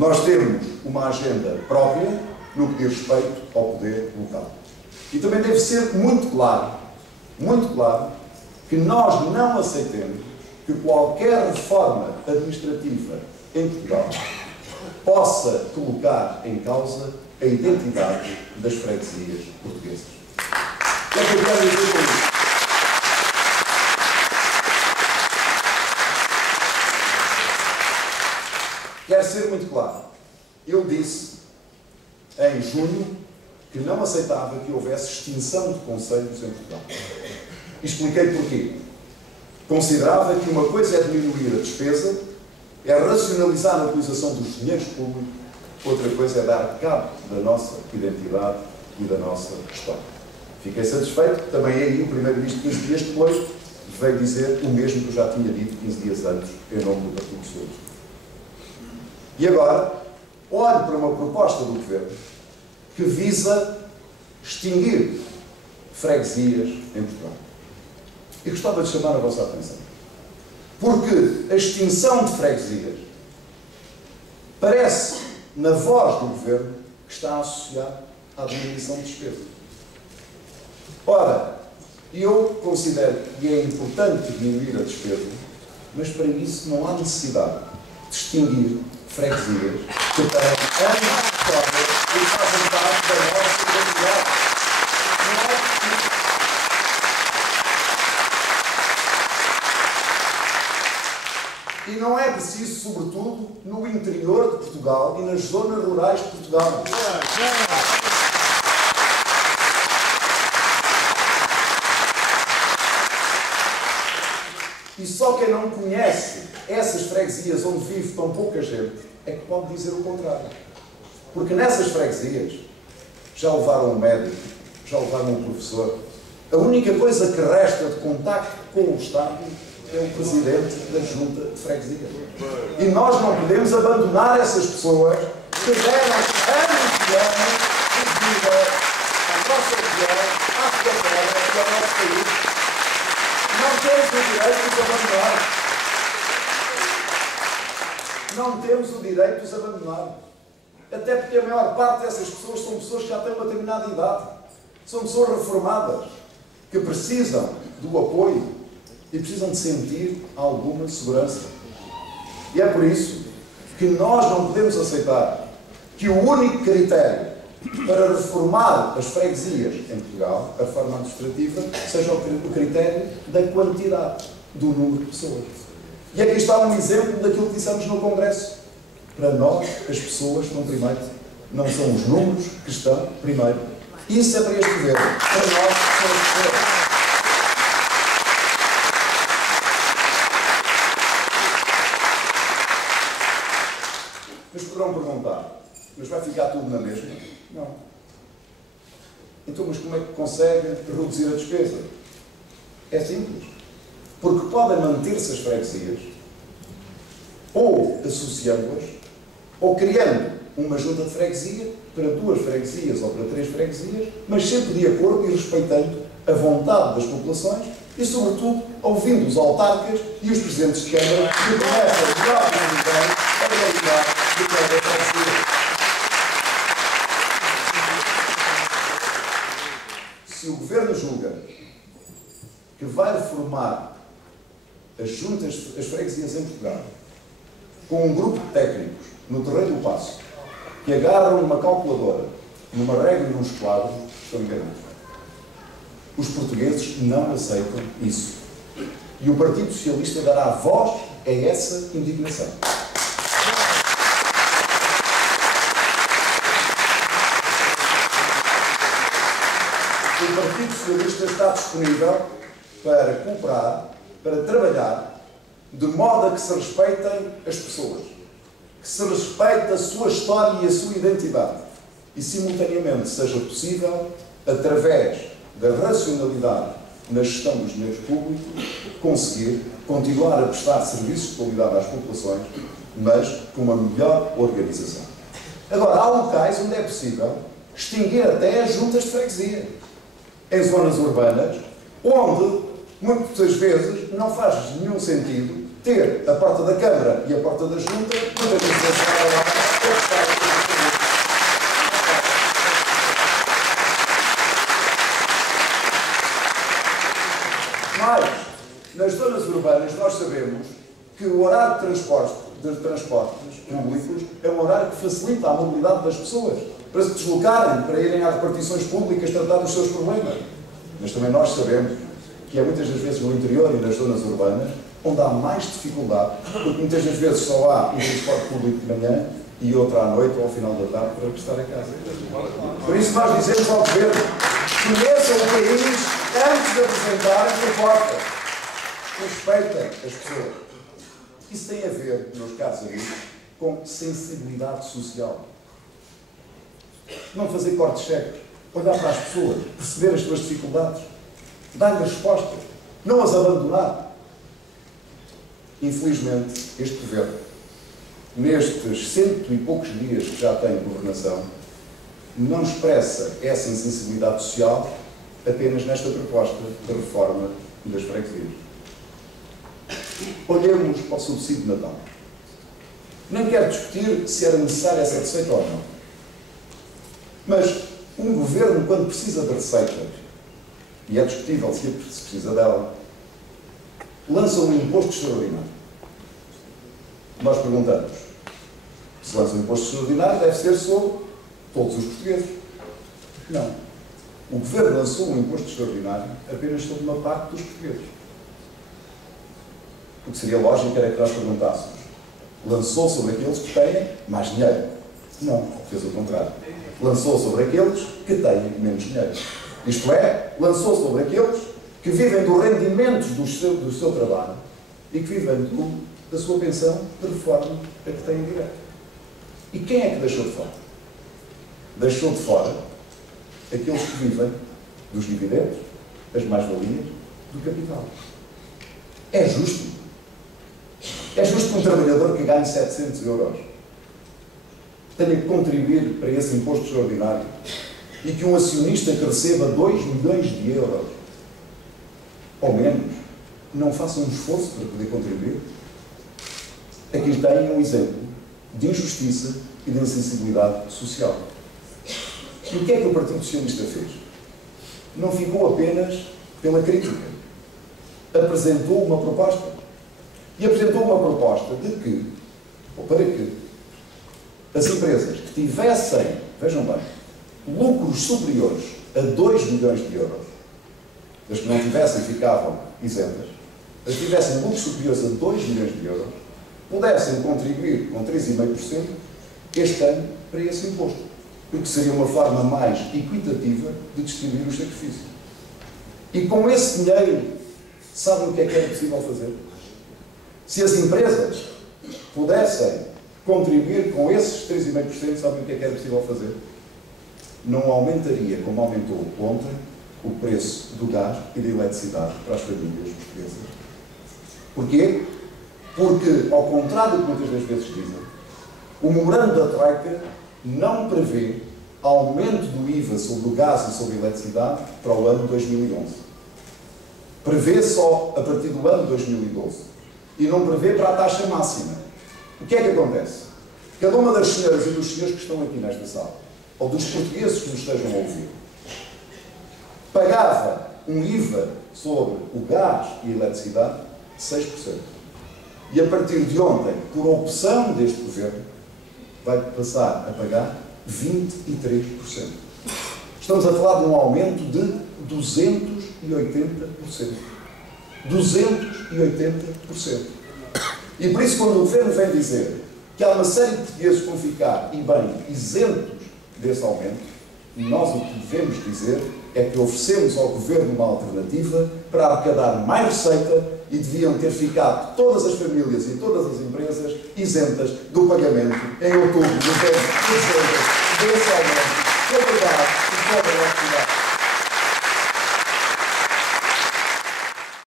Nós temos uma agenda própria no que diz respeito ao poder local. E também deve ser muito claro, que nós não aceitemos que qualquer reforma administrativa em Portugal possa colocar em causa a identidade das freguesias portuguesas. O que é que eu quero dizer com isso? Quero ser muito claro. Eu disse, em junho, que não aceitava que houvesse extinção de concelhos em Portugal. E expliquei porquê. Considerava que uma coisa é diminuir a despesa, é racionalizar a utilização dos dinheiros públicos, outra coisa é dar cabo da nossa identidade e da nossa história. Fiquei satisfeito, também aí o Primeiro-Ministro, 15 dias depois, veio dizer o mesmo que eu já tinha dito 15 dias antes, em nome do Partido Socialista. E agora, olho para uma proposta do Governo que visa extinguir freguesias em Portugal. E gostava de chamar a vossa atenção. Porque a extinção de freguesias parece, na voz do Governo, que está associada à diminuição de despesa. Ora, eu considero que é importante diminuir a despesa, mas para isso não há necessidade de extinguir freguesias que têm anos de história e fazem parte da nossa identidade. Não é preciso. E não é preciso, sobretudo, no interior de Portugal e nas zonas rurais de Portugal. E só quem não conhece essas freguesias onde vive tão pouca gente é que pode dizer o contrário. Porque nessas freguesias já levaram um médico, já levaram um professor. A única coisa que resta de contacto com o Estado é o presidente da junta de freguesia. E nós não podemos abandonar essas pessoas que deram anos de anos de vida à nossa região, à sua terra e ao nosso país. Não temos o direito de os abandonar. Não temos o direito de os abandonar. Até porque a maior parte dessas pessoas são pessoas que já têm uma determinada idade. São pessoas reformadas, que precisam do apoio e precisam de sentir alguma segurança. E é por isso que nós não podemos aceitar que o único critério para reformar as freguesias em Portugal, a reforma administrativa, seja o critério da quantidade, do número de pessoas. E aqui está um exemplo daquilo que dissemos no Congresso. Para nós, as pessoas estão primeiro. Não são os números que estão primeiro. Isso é para este governo. Para nós, são as pessoas. Mas poderão perguntar, mas vai ficar tudo na mesma? Não. Então, mas como é que consegue reduzir a despesa? É simples. Porque podem manter-se as freguesias, ou associando-as, ou criando uma junta de freguesia para 2 freguesias ou para 3 freguesias, mas sempre de acordo e respeitando a vontade das populações e, sobretudo, ouvindo os autarcas e os presidentes de Câmara que conhecem melhor que ninguém a realidade de cada freguesia. Se o Governo julga que vai reformar as juntas, as freguesias em Portugal, com um grupo de técnicos no terreno do Paço, que agarram numa calculadora, numa régua e num quadros, estão enganados. Os portugueses não aceitam isso. E o Partido Socialista dará voz a essa indignação. O Partido Socialista está disponível para cooperar, para trabalhar, de modo a que se respeitem as pessoas, que se respeite a sua história e a sua identidade e, simultaneamente, seja possível, através da racionalidade na gestão dos dinheiros públicos, conseguir continuar a prestar serviços de qualidade às populações, mas com uma melhor organização. Agora, há locais onde é possível extinguir até as juntas de freguesia, em zonas urbanas, onde, muitas vezes, não faz nenhum sentido ter a porta da Câmara e a porta da Junta, muitas vezes lá, de transportes públicos é um horário que facilita a mobilidade das pessoas, para se deslocarem, para irem às repartições públicas tratar dos seus problemas. Mas também nós sabemos que é muitas das vezes no interior e nas zonas urbanas onde há mais dificuldade, porque muitas das vezes só há um transporte público de manhã e outro à noite ou ao final da tarde para regressar a casa. Por isso nós dizemos ao Governo, conheçam o país antes de apresentarem propostas. Respeitem as pessoas. Isso tem a ver, meus caros amigos, com sensibilidade social. Não fazer cortes secos, olhar para as pessoas, perceber as suas dificuldades, dar-lhes respostas, não as abandonar. Infelizmente, este Governo, nestes 100 e poucos dias que já tem de governação, não expressa essa insensibilidade social apenas nesta proposta de reforma das freguesias. Olhemos para o subsídio de Natal. Nem quero discutir se era necessária essa receita ou não. Mas um Governo, quando precisa de receitas, e é discutível se precisa dela, lança um imposto extraordinário. Nós perguntamos, se lança um imposto extraordinário, deve ser sobre todos os portugueses. Não. O Governo lançou um imposto extraordinário apenas sobre uma parte dos portugueses. O que seria lógico era que nós perguntássemos, lançou sobre aqueles que têm mais dinheiro? Não, fez o contrário. Lançou sobre aqueles que têm menos dinheiro. Isto é, lançou sobre aqueles que vivem dos rendimentos do seu trabalho e que vivem da sua pensão de reforma a que têm direito. E quem é que deixou de fora? Deixou de fora aqueles que vivem dos dividendos, das mais-valias, do capital. É justo? É justo que um trabalhador que ganhe 700 euros tenha que contribuir para esse imposto extraordinário e que um acionista que receba 2 milhões de euros, ou menos, não faça um esforço para poder contribuir? Aqui tem um exemplo de injustiça e de insensibilidade social. E o que é que o Partido Socialista fez? Não ficou apenas pela crítica. Apresentou uma proposta. E apresentou uma proposta de que, ou para que, as empresas que tivessem, vejam bem, lucros superiores a 2 milhões de euros, as que não tivessem ficavam isentas, as que tivessem lucros superiores a 2 milhões de euros, pudessem contribuir com 3,5% este ano para esse imposto, porque seria uma forma mais equitativa de distribuir os sacrifícios. E com esse dinheiro, sabem o que era possível fazer? Se as empresas pudessem contribuir com esses 3,5%, sabem o que era possível fazer? Não aumentaria, como aumentou ontem, o preço do gás e da eletricidade para as famílias portuguesas. Porquê? Porque, ao contrário do que muitas das vezes dizem, o memorando da Troika não prevê aumento do IVA sobre o gás e sobre a eletricidade para o ano 2011. Prevê só a partir do ano 2012. E não prevê para a taxa máxima. O que é que acontece? Cada uma das senhoras e dos senhores que estão aqui nesta sala, ou dos portugueses que nos estejam a ouvir, pagava um IVA sobre o gás e a eletricidade de 6%. E a partir de ontem, por opção deste Governo, vai passar a pagar 23%. Estamos a falar de um aumento de 280%. 280%. E por isso, quando o Governo vem dizer que há uma série de portugueses que vão ficar, e bem, isentos desse aumento, nós o que devemos dizer é que oferecemos ao Governo uma alternativa para arrecadar mais receita e deviam ter ficado todas as famílias e todas as empresas isentas do pagamento em outubro, novembro, dezembro, desse aumento, com a verdade e com a velocidade.